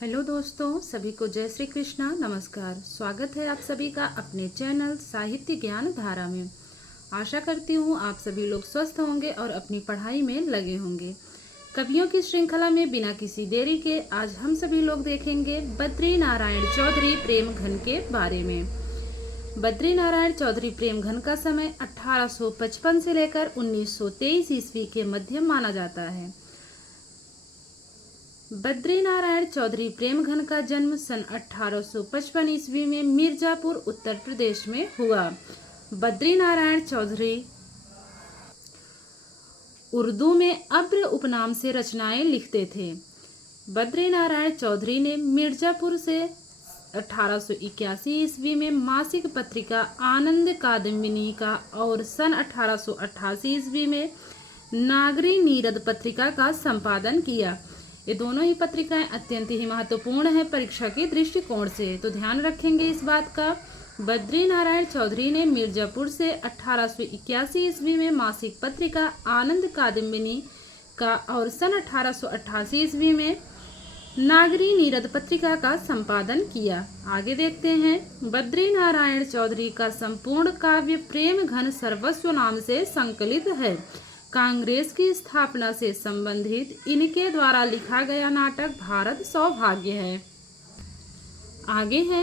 Hello दोस्तों, सभी को जय श्री कृष्णा। नमस्कार। स्वागत है आप सभी का अपने चैनल साहित्य ज्ञान धारा में। आशा करती हूँ आप सभी लोग स्वस्थ होंगे और अपनी पढ़ाई में लगे होंगे। कवियों की श्रृंखला में बिना किसी देरी के आज हम सभी लोग देखेंगे बद्री नारायण चौधरी प्रेमघन के बारे में। बद्री नारायण चौधरी प्रेमघन का समय 1855 से लेकर 1923 ईस्वी के मध्य माना जाता है। बद्री नारायण चौधरी प्रेमघन का जन्म सन 1855 ईस्वी में मिर्जापुर उत्तर प्रदेश में हुआ। बद्री नारायण चौधरी उर्दू में अब्र उपनाम से रचनाएं लिखते थे। बद्री नारायण चौधरी ने मिर्जापुर से 1881 ईस्वी में मासिक पत्रिका आनंद कादम्बिनी का और सन 1888 ईस्वी में नागरी नीरद पत्रिका का संपादन किया। ये दोनों ही पत्रिकाएं अत्यंत ही महत्वपूर्ण हैं परीक्षा के दृष्टिकोण से, तो ध्यान रखेंगे इस बात का। बद्री नारायण चौधरी ने मिर्जापुर से 1881 ईस्वी में मासिक पत्रिका आनंद कादम्बिनी का और सन 1888 ईस्वी में नागरी नीरद पत्रिका का संपादन किया। आगे देखते हैं। बद्री नारायण चौधरी का संपूर्ण काव्य प्रेमघन सर्वस्व नाम से संकलित है। कांग्रेस की स्थापना से संबंधित इनके द्वारा लिखा गया नाटक भारत सौभाग्य है। आगे है।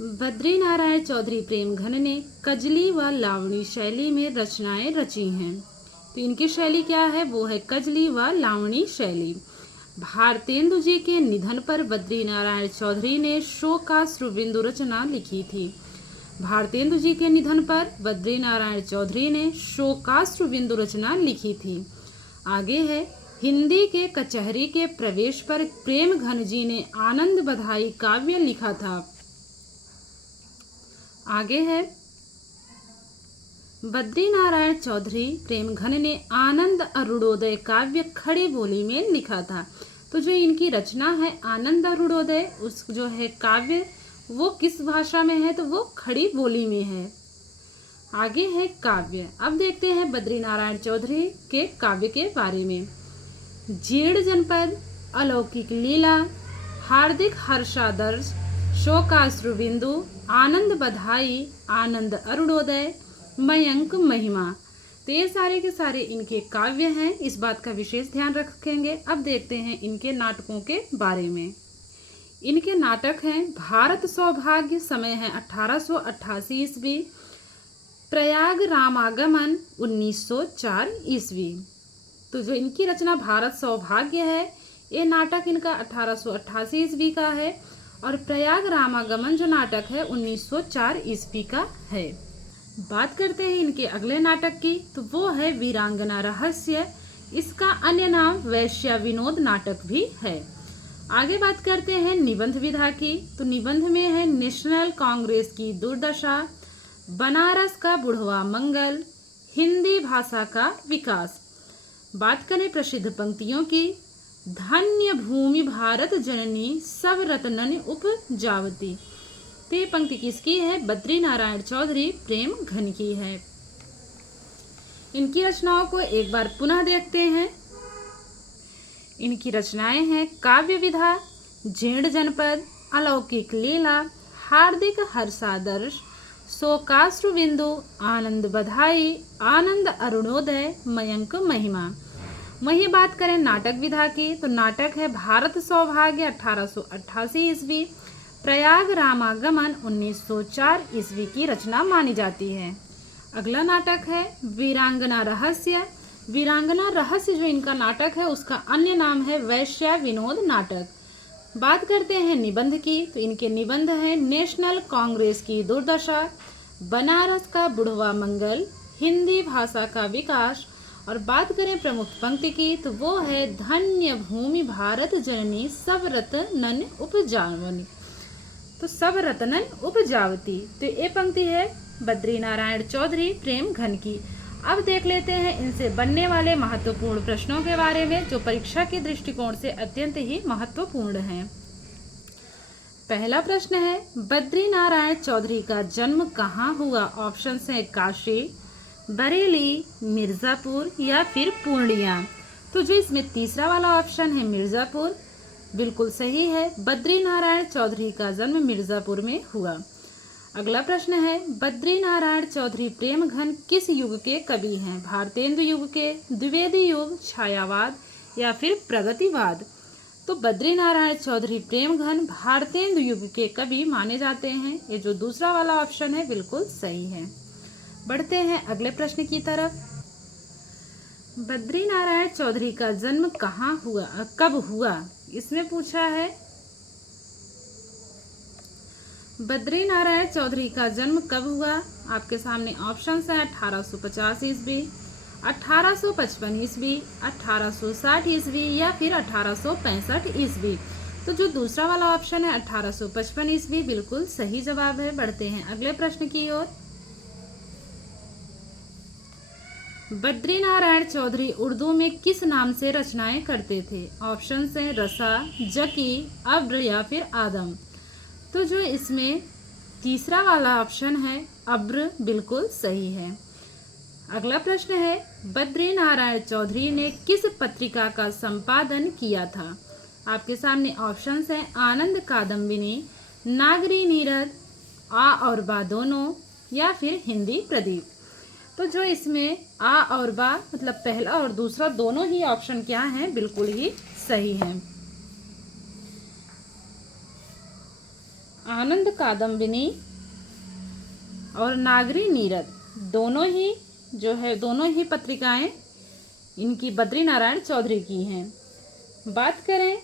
बद्री नारायण चौधरी प्रेमघन ने कजली व लावणी शैली में रचनाएं रची हैं। तो इनकी शैली क्या है? वो है कजली व लावणी शैली। भारतेंदु जी के निधन पर बद्री नारायण चौधरी ने शोकाश्रुबिंदु रचना लिखी थी। भारतेंदु जी के निधन पर बद्री नारायण चौधरी ने शोकाश्रुबिंदु रचना लिखी थी। आगे है। हिंदी के कचहरी के प्रवेश पर प्रेमघन जी ने आनंद बधाई काव्य लिखा था। आगे है। बद्री नारायण चौधरी प्रेमघन ने आनंद अरुणोदय काव्य खड़ी बोली में लिखा था। तो जो इनकी रचना है आनंद अरुणोदय, उस जो है काव्य वो किस भाषा में है? तो वो खड़ी बोली में है। आगे है काव्य। अब देखते हैं बद्री नारायण चौधरी के काव्य के बारे में। जीर्ण जनपद, अलौकिक लीला, हार्दिक हर्षादर्श, शोकाश्रुबिंदु, आनंद बधाई, आनंद अरुणोदय, मयंक महिमा, तो ये सारे के सारे इनके काव्य हैं। इस बात का विशेष ध्यान रखेंगे। अब देखते हैं इनके नाटकों के बारे में। इनके नाटक हैं भारत सौभाग्य, समय है 1888 ईस्वी, प्रयाग रामागमन 1904 ईस्वी। तो जो इनकी रचना भारत सौभाग्य है, ये नाटक इनका 1888 ईस्वी का है और प्रयाग रामागमन जो नाटक है 1904 ईस्वी का है। बात करते हैं इनके अगले नाटक की, तो वो है वीरांगना रहस्य। इसका अन्य नाम वैश्या विनोद नाटक भी है। आगे बात करते हैं निबंध विधा की, तो निबंध में है नेशनल कांग्रेस की दुर्दशा, बनारस का बुढ़वा मंगल, हिंदी भाषा का विकास। बात करें प्रसिद्ध पंक्तियों की, धन्य भूमि भारत जननी सब रत्नन उपजावती। तो ये पंक्ति किसकी है? बद्री नारायण चौधरी प्रेमघन की है। इनकी रचनाओं को एक बार पुनः देखते हैं। इनकी रचनाएं हैं काव्य विधा, जीर्ण जनपद, अलौकिक लीला, हार्दिक हर्षादर्श, शोकाश्रुबिंदु, आनंद बधाई, आनंद अरुणोदय, मयंक महिमा। वहीं बात करें नाटक विधा की, तो नाटक है भारत सौभाग्य 1888 ईस्वी, प्रयाग रामागमन 1904 ईस्वी की रचना मानी जाती है। अगला नाटक है वीरांगना रहस्य। वीरांगना रहस्य जो इनका नाटक है उसका अन्य नाम है वैश्या विनोद नाटक। बात करते हैं निबंध की, तो इनके निबंध हैं नेशनल कांग्रेस की दुर्दशा, बनारस का बुढ़वा मंगल, हिंदी भाषा का विकास। और बात करें प्रमुख पंक्ति की, तो वो है धन्य भूमि भारत जननी सब रत्नन उपजावनी। तो सब रत्नन उपजावती, तो ये पंक्ति है बद्री नारायण चौधरी प्रेमघन की। अब देख लेते हैं इनसे बनने वाले महत्वपूर्ण प्रश्नों के बारे में, जो परीक्षा के दृष्टिकोण से अत्यंत ही महत्वपूर्ण हैं। पहला प्रश्न है, बद्री नारायण चौधरी का जन्म कहाँ हुआ? ऑप्शन है काशी, बरेली, मिर्जापुर या फिर पूर्णिया। तो जो इसमें तीसरा वाला ऑप्शन है मिर्जापुर, बिल्कुल सही है। बद्री नारायण चौधरी का जन्म मिर्जापुर में हुआ। अगला प्रश्न है, बद्री नारायण चौधरी प्रेम घन किस युग के कवि हैं? भारतेंदु युग के, द्विवेदी युग, छायावाद या फिर प्रगतिवाद? तो बद्री नारायण चौधरी प्रेम घन भारतेंदु युग के कवि माने जाते हैं। ये जो दूसरा वाला ऑप्शन है बिल्कुल सही है। बढ़ते हैं अगले प्रश्न की तरफ। बद्री नारायण चौधरी का जन्म कहाँ हुआ, कब हुआ? इसमें पूछा है बद्री नारायण चौधरी का जन्म कब हुआ? आपके सामने ऑप्शंस हैं 1850 ईस्वी, 1855 ईस्वी, 1860 ईस्वी या फिर 1865 ईस्वी। तो जो दूसरा वाला ऑप्शन है 1855 ईस्वी बिल्कुल सही जवाब है। बढ़ते हैं अगले प्रश्न की ओर। बद्री नारायण चौधरी उर्दू में किस नाम से रचनाएं करते थे? ऑप्शंस हैं रसा, जकी, अब्र या फिर आदम। तो जो इसमें तीसरा वाला ऑप्शन है अब्र बिल्कुल सही है। अगला प्रश्न है, बद्री नारायण चौधरी ने किस पत्रिका का संपादन किया था? आपके सामने ऑप्शंस हैं आनंद कादम्बिनी, नागरी नीरद, आ और बा दोनों या फिर हिंदी प्रदीप। तो जो इसमें आ और बा मतलब पहला और दूसरा दोनों ही ऑप्शन क्या हैं? बिल्कुल ही सही हैं। आनंद कादम्बिनी और नागरी नीरद दोनों ही जो है दोनों ही पत्रिकाएं इनकी बद्री नारायण चौधरी की हैं। बात करें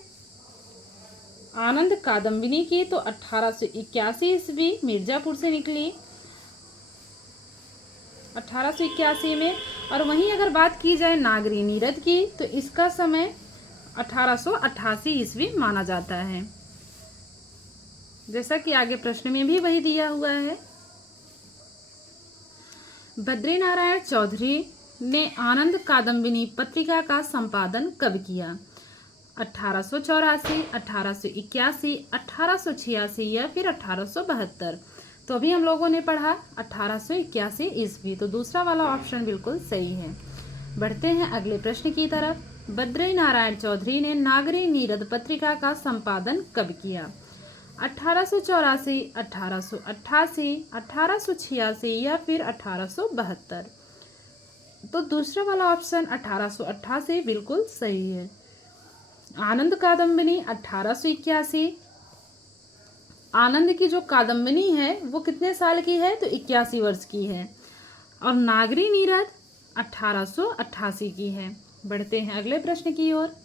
आनंद कादम्बिनी की तो 1881 ईस्वी मिर्जापुर से निकली 1881 में। और वहीं अगर बात की जाए नागरी नीरद की तो इसका समय 1888 ईस्वी माना जाता है, जैसा कि आगे प्रश्न में भी वही दिया हुआ है। बद्री नारायण चौधरी ने आनंद कादम्बिनी पत्रिका का संपादन कब किया? 1884, 1881, 1886 या फिर 1872? तो अभी हम लोगों ने पढ़ा 1881 ईस्वी, तो दूसरा वाला ऑप्शन बिल्कुल सही है। बढ़ते हैं अगले प्रश्न की तरफ। बद्री नारायण चौधरी ने नागरी नीरद पत्रिका का संपादन कब किया? 1884, 1888, 1886 या फिर 1872? तो दूसरा वाला ऑप्शन 1888 बिल्कुल सही है। आनंद कादम्बिनी 1881। आनंद की जो कादम्बिनी है वो कितने साल की है? तो 81 वर्ष की है। और नागरी नीरद 1888 की है। बढ़ते हैं अगले प्रश्न की ओर।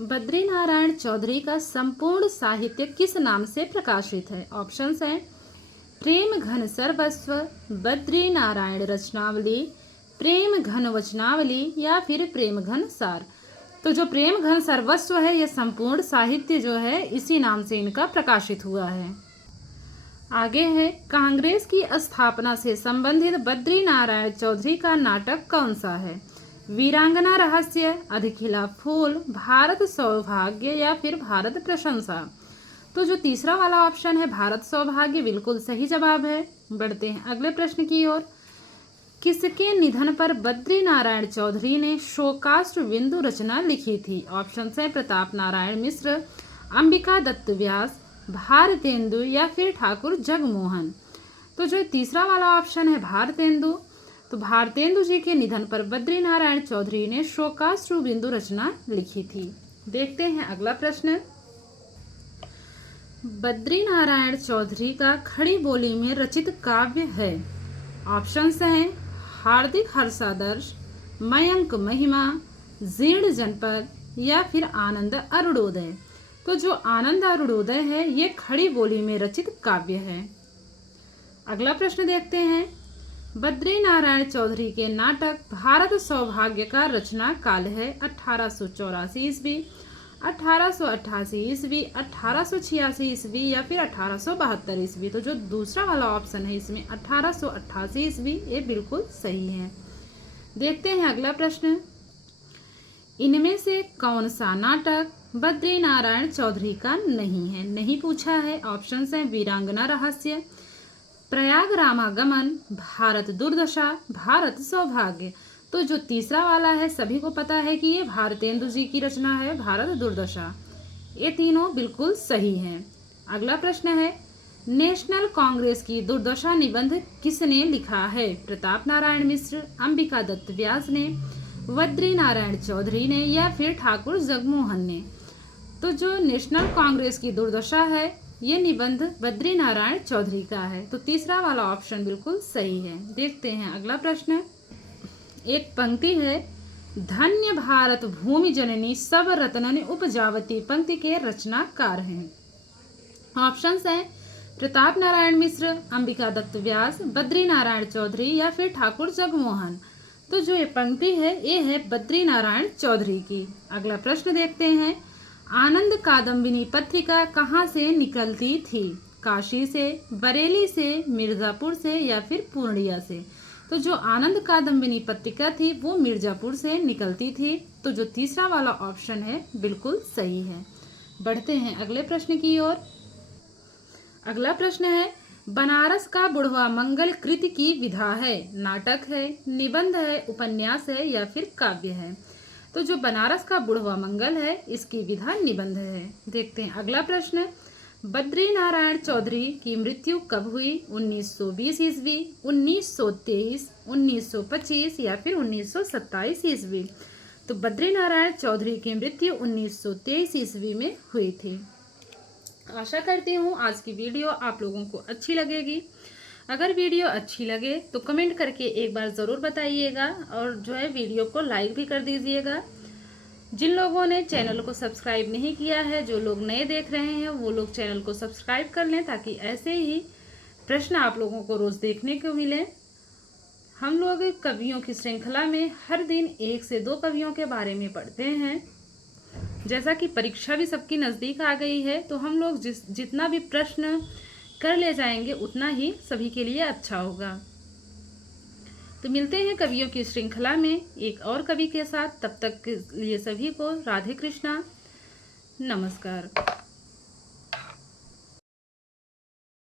बद्री नारायण चौधरी का संपूर्ण साहित्य किस नाम से प्रकाशित है? ऑप्शंस हैं प्रेम घन सर्वस्व, बद्री नारायण रचनावली, प्रेम घन वचनावली या फिर प्रेम घन सार। तो जो प्रेम घन सर्वस्व है यह संपूर्ण साहित्य जो है इसी नाम से इनका प्रकाशित हुआ है। आगे है, कांग्रेस की स्थापना से संबंधित बद्री नारायण चौधरी का नाटक कौन सा है? वीरांगना रहस्य, अधिखिला फूल, भारत सौभाग्य या फिर भारत प्रशंसा? तो जो तीसरा वाला ऑप्शन है भारत सौभाग्य बिल्कुल सही जवाब है। बढ़ते हैं अगले प्रश्न की ओर। किसके निधन पर बद्री नारायण चौधरी ने शोकाश्रु बिंदु रचना लिखी थी? ऑप्शन है प्रताप नारायण मिश्र, अंबिका दत्त व्यास, भारतेंदु या फिर ठाकुर जगमोहन? तो जो तीसरा वाला ऑप्शन है भारतेंदु, तो भारतेंदु जी के निधन पर बद्री नारायण चौधरी ने शोकाश्रु बिंदु रचना लिखी थी। देखते हैं अगला प्रश्न। बद्री नारायण चौधरी का खड़ी बोली में रचित काव्य है। ऑप्शंस हैं हार्दिक हर्षादर्श, मयंक महिमा, जीर्ण जनपद या फिर आनंद अरुणोदय? तो जो आनंद अरुणोदय है ये खड़ी बोली में रचित काव्य है। अगला प्रश्न देखते हैं। बद्री नारायण चौधरी के नाटक भारत सौभाग्य का रचना काल है 1884 ईस्वी, 1888 ईस्वी, 1886 ईस्वी या फिर 1872 ईस्वी? तो जो दूसरा वाला ऑप्शन है इसमें 1888 ईस्वी ये बिल्कुल सही है। देखते हैं अगला प्रश्न। इनमें से कौन सा नाटक बद्री नारायण चौधरी का नहीं है? नहीं पूछा है। ऑप्शंस हैं वीरांगना रहस्य, प्रयाग रामागमन, भारत दुर्दशा, भारत सौभाग्य? तो जो तीसरा वाला है सभी को पता है कि ये भारतेंदु जी की रचना है, भारत दुर्दशा। ये तीनों बिल्कुल सही हैं। अगला प्रश्न है, नेशनल कांग्रेस की दुर्दशा निबंध किसने लिखा है? प्रताप नारायण मिश्र, अंबिका दत्त व्यास ने, बद्री नारायण चौधरी ने, या फिर ठाकुर जगमोहन ने? तो जो नेशनल कांग्रेस की दुर्दशा है ये निबंध बद्री नारायण चौधरी का है। तो तीसरा वाला ऑप्शन बिल्कुल सही है। देखते हैं अगला प्रश्न। एक पंक्ति है, धन्य भारत भूमि जननी सब रत्नन उपजावती, पंक्ति के रचनाकार हैं। ऑप्शंस हैं प्रताप नारायण मिश्र, अंबिका दत्त व्यास, बद्री नारायण चौधरी, या फिर ठाकुर जगमोहन। तो जो ये पंक्ति है ये है बद्री नारायण चौधरी की। अगला प्रश्न देखते हैं, आनंद कादम्बिनी पत्रिका कहाँ से निकलती थी? काशी से, बरेली से, मिर्ज़ापुर से, या फिर पूर्णिया से? तो जो आनंद कादम्बिनी पत्रिका थी वो मिर्ज़ापुर से निकलती थी। तो जो तीसरा वाला ऑप्शन है बिल्कुल सही है। बढ़ते हैं अगले प्रश्न की ओर। अगला प्रश्न है, बनारस का बुढ़वा मंगल कृति की विधा है? नाटक है, निबंध है, उपन्यास है, या फिर काव्य है? तो जो बनारस का बुढ़वा मंगल है इसकी विधा निबंध है। देखते हैं अगला प्रश्न, बद्री नारायण चौधरी की मृत्यु कब हुई? 1920 ईस्वी, 1923, 1925, या फिर 1927 ईस्वी? तो बद्री नारायण चौधरी की मृत्यु 1923 ईस्वी में हुई थी। आशा करती हूँ आज की वीडियो आप लोगों को अच्छी लगेगी। अगर वीडियो अच्छी लगे तो कमेंट करके एक बार ज़रूर बताइएगा और जो है वीडियो को लाइक भी कर दीजिएगा। जिन लोगों ने चैनल को सब्सक्राइब नहीं किया है, जो लोग नए देख रहे हैं वो लोग चैनल को सब्सक्राइब कर लें ताकि ऐसे ही प्रश्न आप लोगों को रोज़ देखने को मिले। हम लोग कवियों की श्रृंखला में हर दिन 1 से 2 कवियों के बारे में पढ़ते हैं। जैसा कि परीक्षा भी सबकी नज़दीक आ गई है तो हम लोग जितना भी प्रश्न कर ले जाएंगे उतना ही सभी के लिए अच्छा होगा। तो मिलते हैं कवियों की श्रृंखला में एक और कवि के साथ। तब तक के लिए सभी को राधे कृष्णा, नमस्कार।